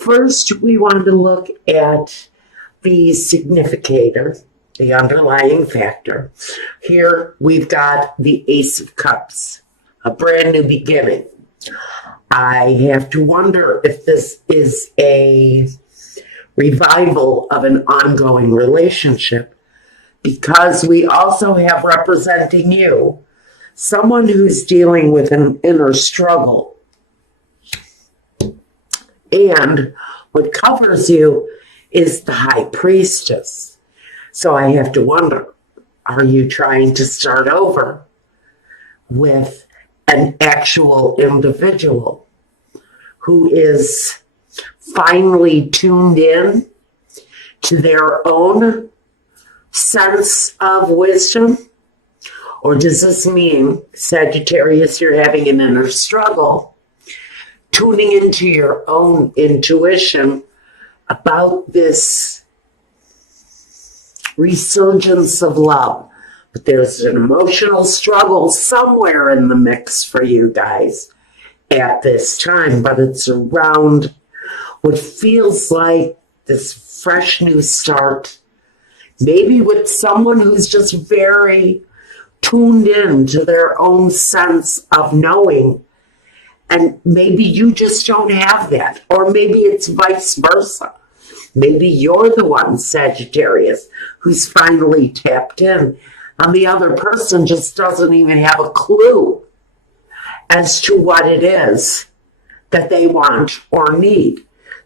First, we want to look at the significator, the underlying factor. Here we've got the Ace of Cups, a brand new beginning. I have to wonder if this is a revival of an ongoing relationship, because we also have representing you someone who's dealing with an inner struggle. And what covers you is the High Priestess. So I have to wonder, are you trying to start over with an actual individual who is finally tuned in to their own sense of wisdom? Or does this mean, Sagittarius, you're having an inner struggle, tuning into your own intuition about this resurgence of love? But there's an emotional struggle somewhere in the mix for you guys at this time, but it's around what feels like this fresh new start, maybe with someone who's just very tuned in to their own sense of knowing. And maybe you just don't have that. Or maybe it's vice versa. Maybe you're the one, Sagittarius, who's finally tapped in, and the other person just doesn't even have a clue as to what it is that they want or need.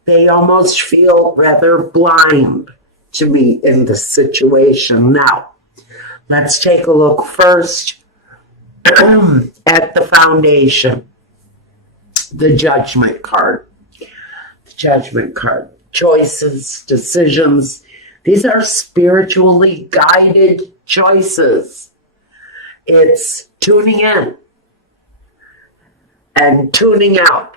They almost feel rather blind to me in this situation. Now, let's take a look first at the foundation, the Judgment card. The Judgment card. Choices, decisions. These are spiritually guided choices. It's tuning in and tuning out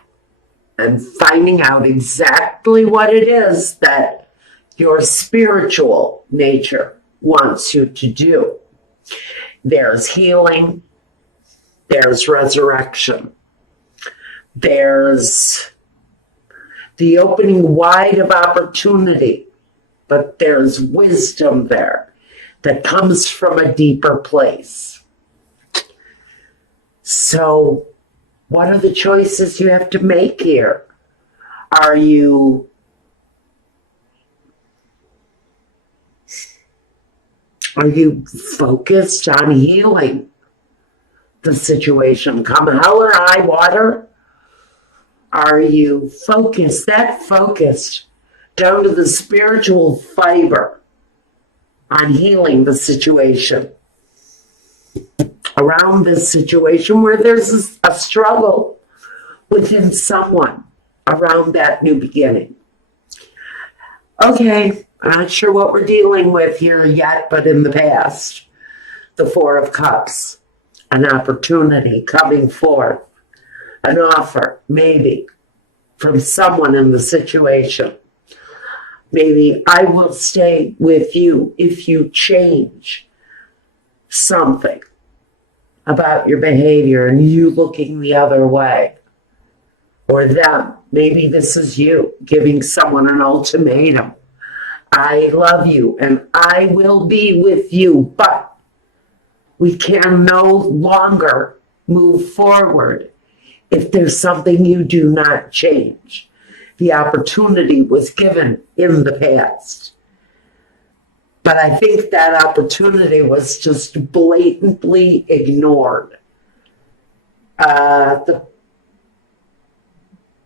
and finding out exactly what it is that your spiritual nature wants you to do. There's healing. There's resurrection. There's the opening wide of opportunity, but there's wisdom there that comes from a deeper place. So, what are the choices you have to make here? Are you focused on healing the situation? Come hell or high water? Are you focused down to the spiritual fiber on healing the situation? Around this situation where there's a struggle within someone around that new beginning. Okay, I'm not sure what we're dealing with here yet, but in the past, the Four of Cups, an opportunity coming forth, an offer, maybe, from someone in the situation. Maybe I will stay with you if you change something about your behavior and you looking the other way. Or them. Maybe this is you giving someone an ultimatum. I love you and I will be with you, but we can no longer move forward if there's something you do not change. The opportunity was given in the past. But I think that opportunity was just blatantly ignored. The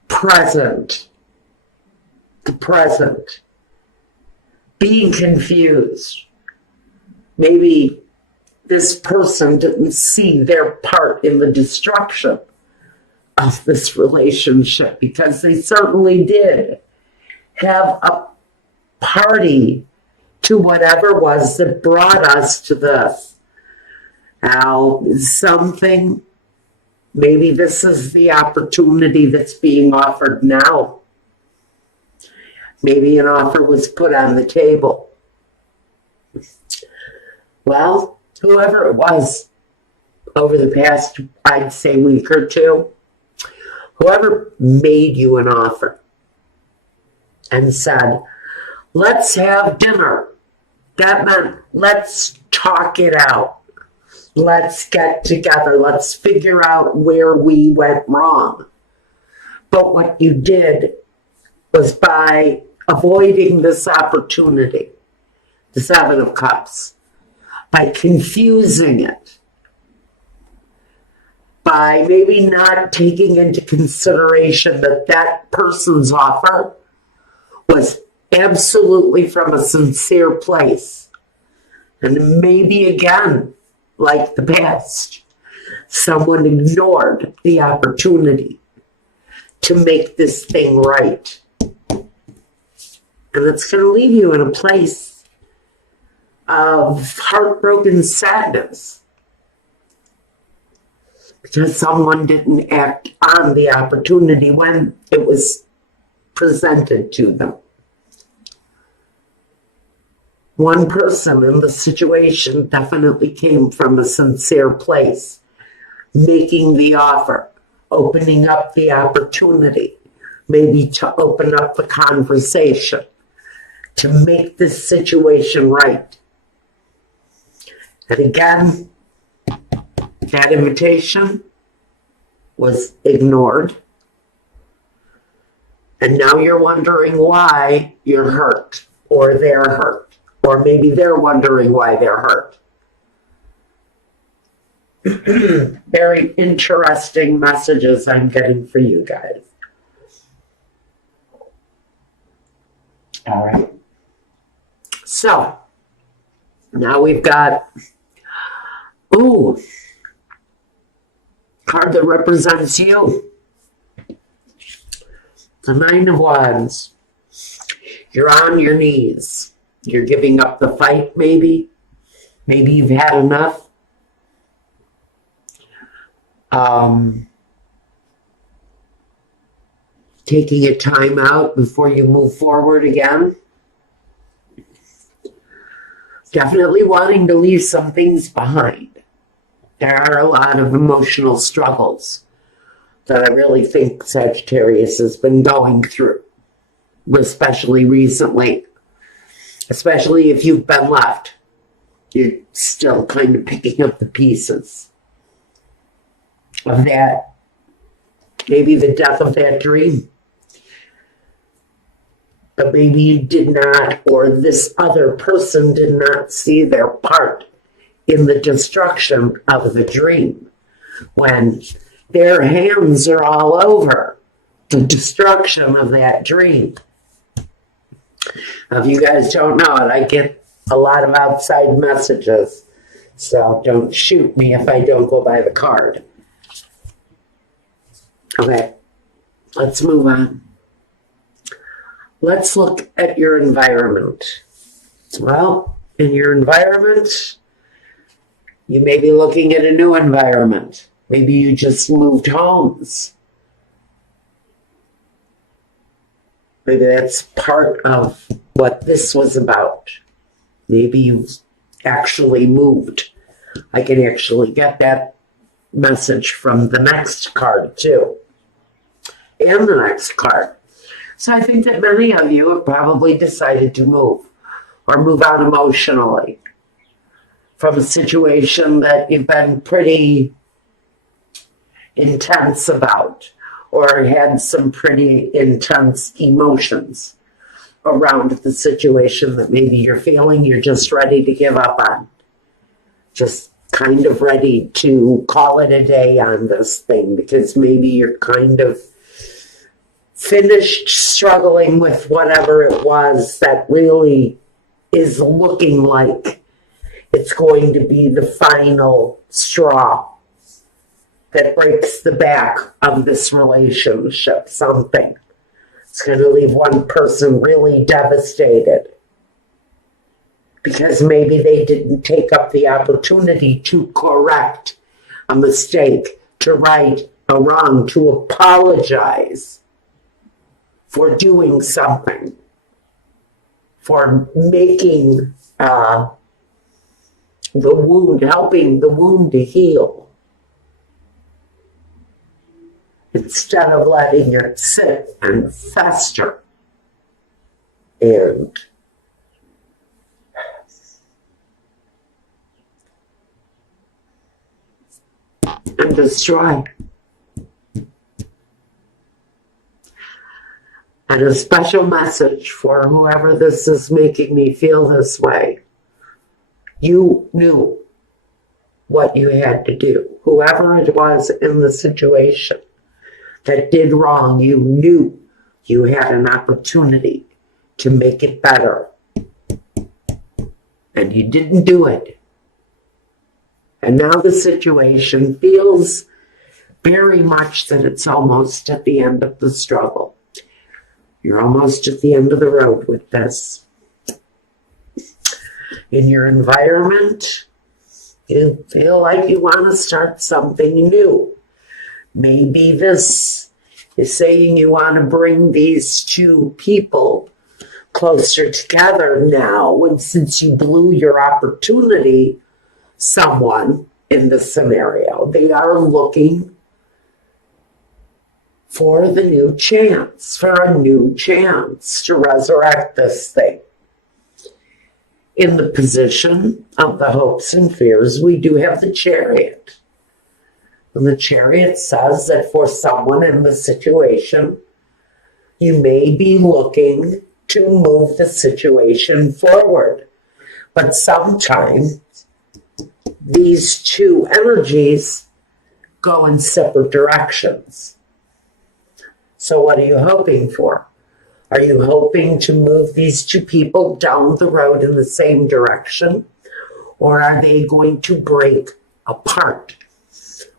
present, being confused. Maybe this person didn't see their part in the destruction of this relationship, because they certainly did have a party to whatever was that brought us to this. Now, something, maybe this is the opportunity that's being offered now. Maybe an offer was put on the table. Well, whoever it was over the past, I'd say, week or two, whoever made you an offer, and said, let's have dinner. That meant let's talk it out. Let's get together. Let's figure out where we went wrong. But what you did was, by avoiding this opportunity, the Seven of Cups, by confusing it, by maybe not taking into consideration that that person's offer was absolutely from a sincere place. And maybe again, like the past, someone ignored the opportunity to make this thing right. And it's going to leave you in a place of heartbroken sadness because someone didn't act on the opportunity when it was presented to them. One person in the situation definitely came from a sincere place, making the offer, opening up the opportunity, maybe to open up the conversation, to make this situation right. And again, that invitation was ignored. And now you're wondering why you're hurt, or they're hurt, or maybe they're wondering why they're hurt. Very interesting messages I'm getting for you guys. All right. So, now we've got, card that represents you. The Nine of Wands. You're on your knees. You're giving up the fight, maybe. Maybe you've had enough. Taking a time out before you move forward again. Definitely wanting to leave some things behind. There are a lot of emotional struggles that I really think Sagittarius has been going through, especially recently. Especially if you've been left. You're still kind of picking up the pieces of that. Maybe the death of that dream. But maybe you did not, or this other person did not see their part in the destruction of the dream, when their hands are all over the destruction of that dream. Now, if you guys don't know it, I get a lot of outside messages, so don't shoot me if I don't go by the card. Okay, let's move on. Let's look at your environment. Well, in your environment, you may be looking at a new environment. Maybe you just moved homes. Maybe that's part of what this was about. Maybe you actually moved. I can actually get that message from the next card too. And the next card. So I think that many of you have probably decided to move, or move out emotionally from a situation that you've been pretty intense about, or had some pretty intense emotions around the situation that maybe you're feeling you're just ready to give up on. Just kind of ready to call it a day on this thing, because maybe you're kind of finished struggling with whatever it was that really is looking like it's going to be the final straw that breaks the back of this relationship. Something. It's going to leave one person really devastated because maybe they didn't take up the opportunity to correct a mistake, to right a wrong, to apologize for doing something, for making the wound, helping the wound to heal, instead of letting it sit and fester. and destroy. And a special message for whoever this is making me feel this way. You knew what you had to do. Whoever it was in the situation that did wrong, you knew you had an opportunity to make it better. And you didn't do it. And now the situation feels very much that it's almost at the end of the struggle. You're almost at the end of the road with this. In your environment, you feel like you want to start something new. Maybe this is saying you want to bring these two people closer together now, and since you blew your opportunity, someone in the scenario, they are looking for the new chance, for a new chance to resurrect this thing. In the position of the hopes and fears, we do have the Chariot. And the Chariot says that for someone in the situation, you may be looking to move the situation forward. But sometimes these two energies go in separate directions. So what are you hoping for? Are you hoping to move these two people down the road in the same direction? Or are they going to break apart?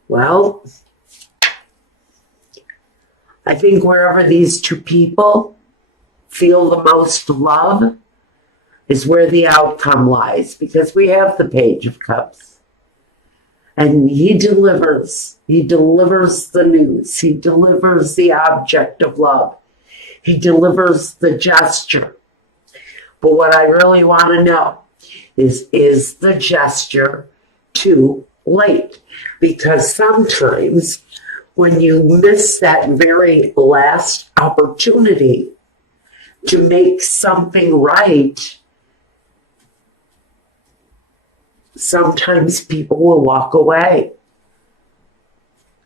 Well, I think wherever these two people feel the most love is where the outcome lies, because we have the Page of Cups. And he delivers the news. He delivers the object of love. He delivers the gesture. But what I really want to know is the gesture too late? Because sometimes when you miss that very last opportunity to make something right, sometimes people will walk away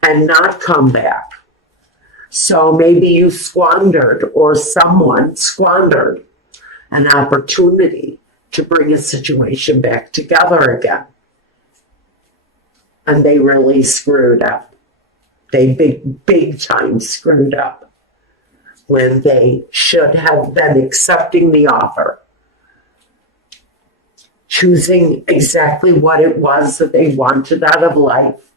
and not come back. So maybe you squandered, or someone squandered, an opportunity to bring a situation back together again. And they really screwed up. They big time screwed up when they should have been accepting the offer, choosing exactly what it was that they wanted out of life,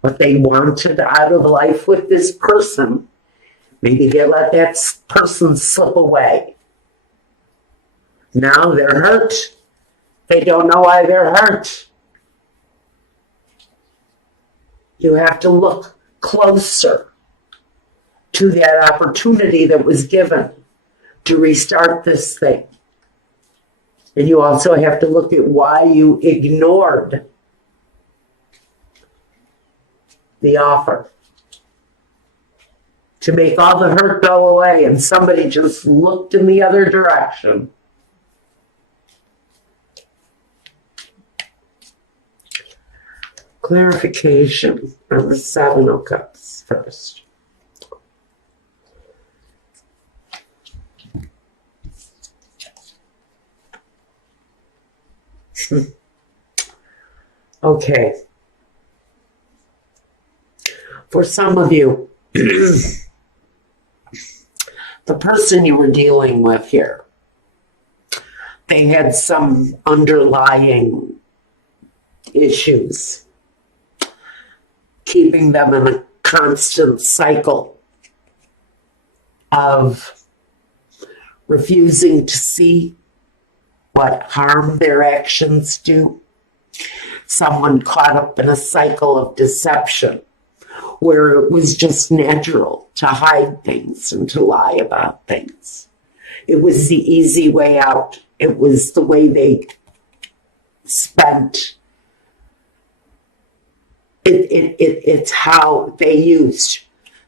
what they wanted out of life with this person. Maybe they let that person slip away. Now they're hurt. They don't know why they're hurt. You have to look closer to that opportunity that was given to restart this thing. And you also have to look at why you ignored the offer. To make all the hurt go away, and somebody just looked in the other direction. Clarification on the Seven of Cups first. Okay. For some of you, the person you were dealing with here, they had some underlying issues, keeping them in a constant cycle of refusing to see what harm their actions do. Someone caught up in a cycle of deception where it was just natural to hide things and to lie about things. It was the easy way out. It was the way they spent. It's how they used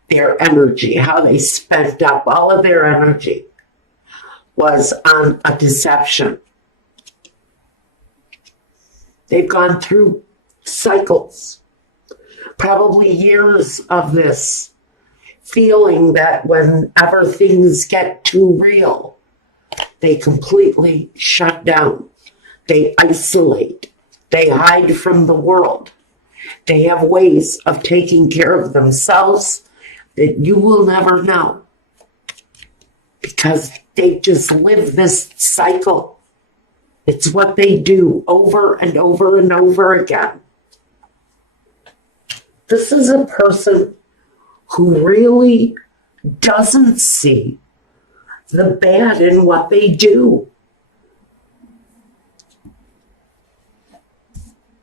their energy, how they spent up all of their energy. was on a deception. They've gone through cycles, probably years of this, feeling that whenever things get too real, they completely shut down. They isolate. They hide from the world. They have ways of taking care of themselves that you will never know, because they just live this cycle. It's what they do over and over and over again. This is a person who really doesn't see the bad in what they do.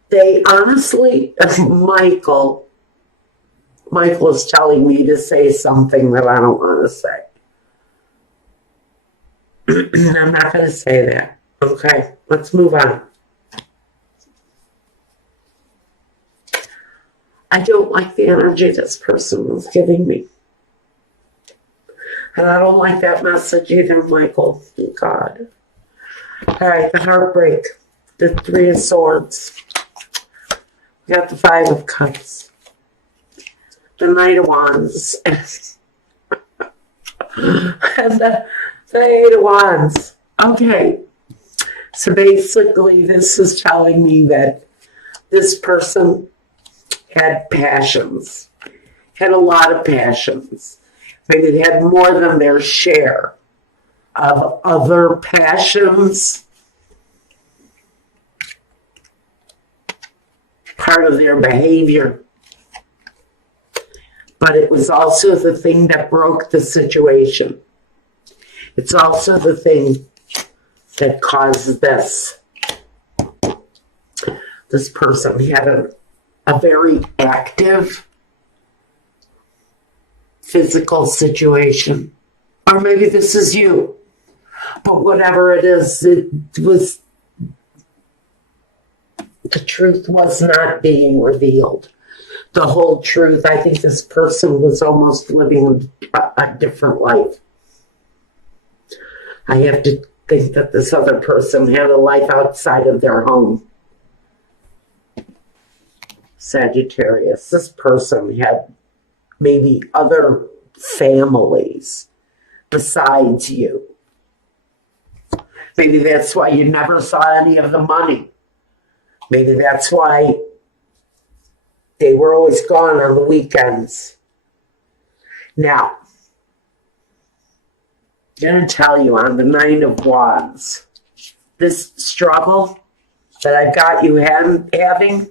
They honestly, Michael is telling me to say something that I don't want to say. I'm not going to say that. Okay, let's move on. I don't like the energy this person was giving me. And I don't like that message either, Michael. Oh, God. All right, the heartbreak. The Three of Swords. We got the Five of Cups. The Knight of Wands. And the Eight of Wands. Okay. So basically, this is telling me that this person had passions. Had a lot of passions. Maybe they had more than their share of other passions. Part of their behavior. But it was also the thing that broke the situation. It's also the thing that caused this. This person had a very active physical situation. Or maybe this is you. But whatever it is, it was, the truth was not being revealed. The whole truth, I think this person was almost living a different life. I have to think that this other person had a life outside of their home. Sagittarius, this person had maybe other families besides you. Maybe that's why you never saw any of the money. Maybe that's why they were always gone on the weekends. Now, I'm going to tell you on the Nine of Wands, this struggle that I've got you having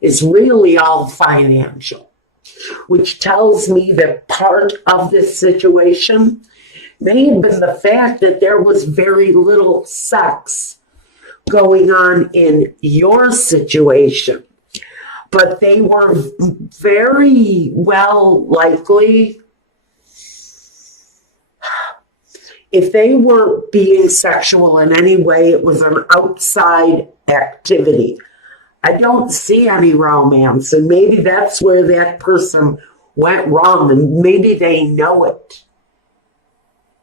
is really all financial, which tells me that part of this situation may have been the fact that there was very little sex going on in your situation. But they were very well likely, if they were being sexual in any way, it was an outside activity. I don't see any romance, and maybe that's where that person went wrong, and maybe they know it.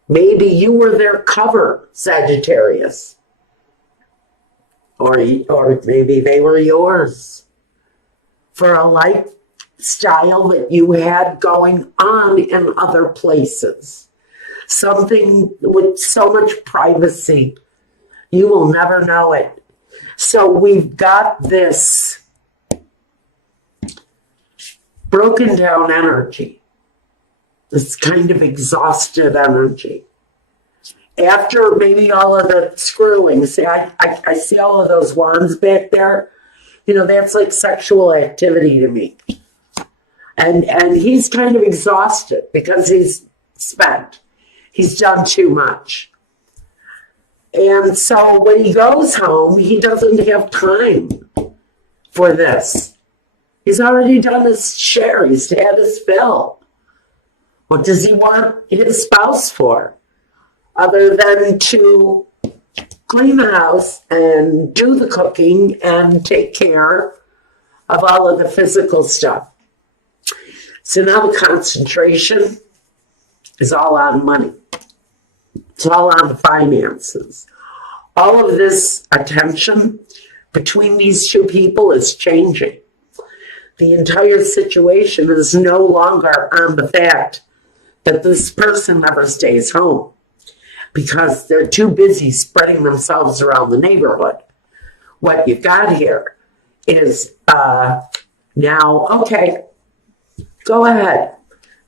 Maybe you were their cover, Sagittarius. Or maybe they were yours for a lifestyle that you had going on in other places. Something with so much privacy. You will never know it. So we've got this broken down energy. This kind of exhausted energy. After maybe all of the screwing, see, I see all of those wands back there. You know, that's like sexual activity to me. And he's kind of exhausted because he's spent. He's done too much. And so when he goes home, he doesn't have time for this. He's already done his share. He's had his fill. What does he want his spouse for? Other than to clean the house and do the cooking and take care of all of the physical stuff. So now the concentration is all on money. It's all on the finances. All of this attention between these two people is changing. The entire situation is no longer on the fact that this person never stays home because they're too busy spreading themselves around the neighborhood. What you've got here is now, okay, go ahead.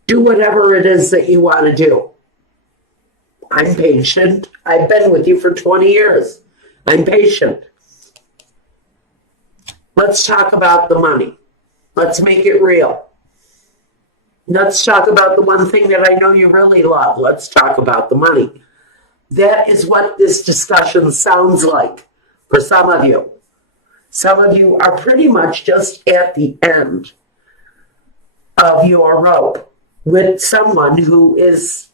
Do whatever it is that you want to do. I'm patient. I've been with you for 20 years. I'm patient. Let's talk about the money. Let's make it real. Let's talk about the one thing that I know you really love. Let's talk about the money. That is what this discussion sounds like for some of you. Some of you are pretty much just at the end of your rope with someone who is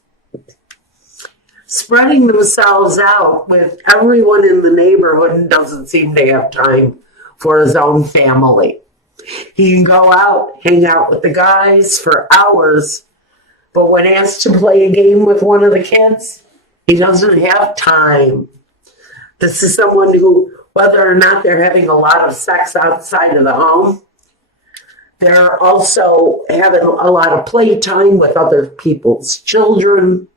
spreading themselves out with everyone in the neighborhood and doesn't seem to have time for his own family. He can go out, hang out with the guys for hours, but when asked to play a game with one of the kids, he doesn't have time. This is someone who, whether or not they're having a lot of sex outside of the home, they're also having a lot of playtime with other people's children.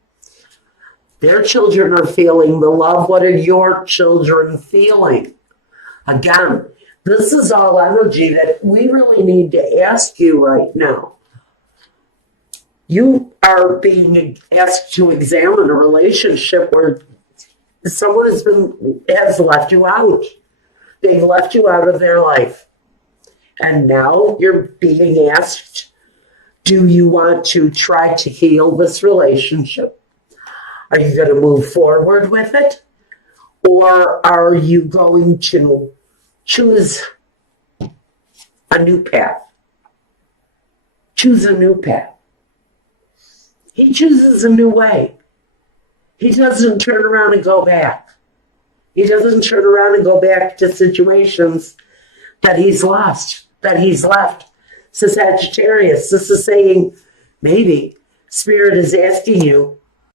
Their children are feeling the love. What are your children feeling? Again, this is all energy that we really need to ask you right now. You are being asked to examine a relationship where someone has left you out. They've left you out of their life. And now you're being asked, do you want to try to heal this relationship? Are you going to move forward with it? Or are you going to choose a new path? Choose a new path. He chooses a new way. He doesn't turn around and go back. He doesn't turn around and go back to situations that he's lost, that he's left. So Sagittarius, this is saying maybe Spirit is asking you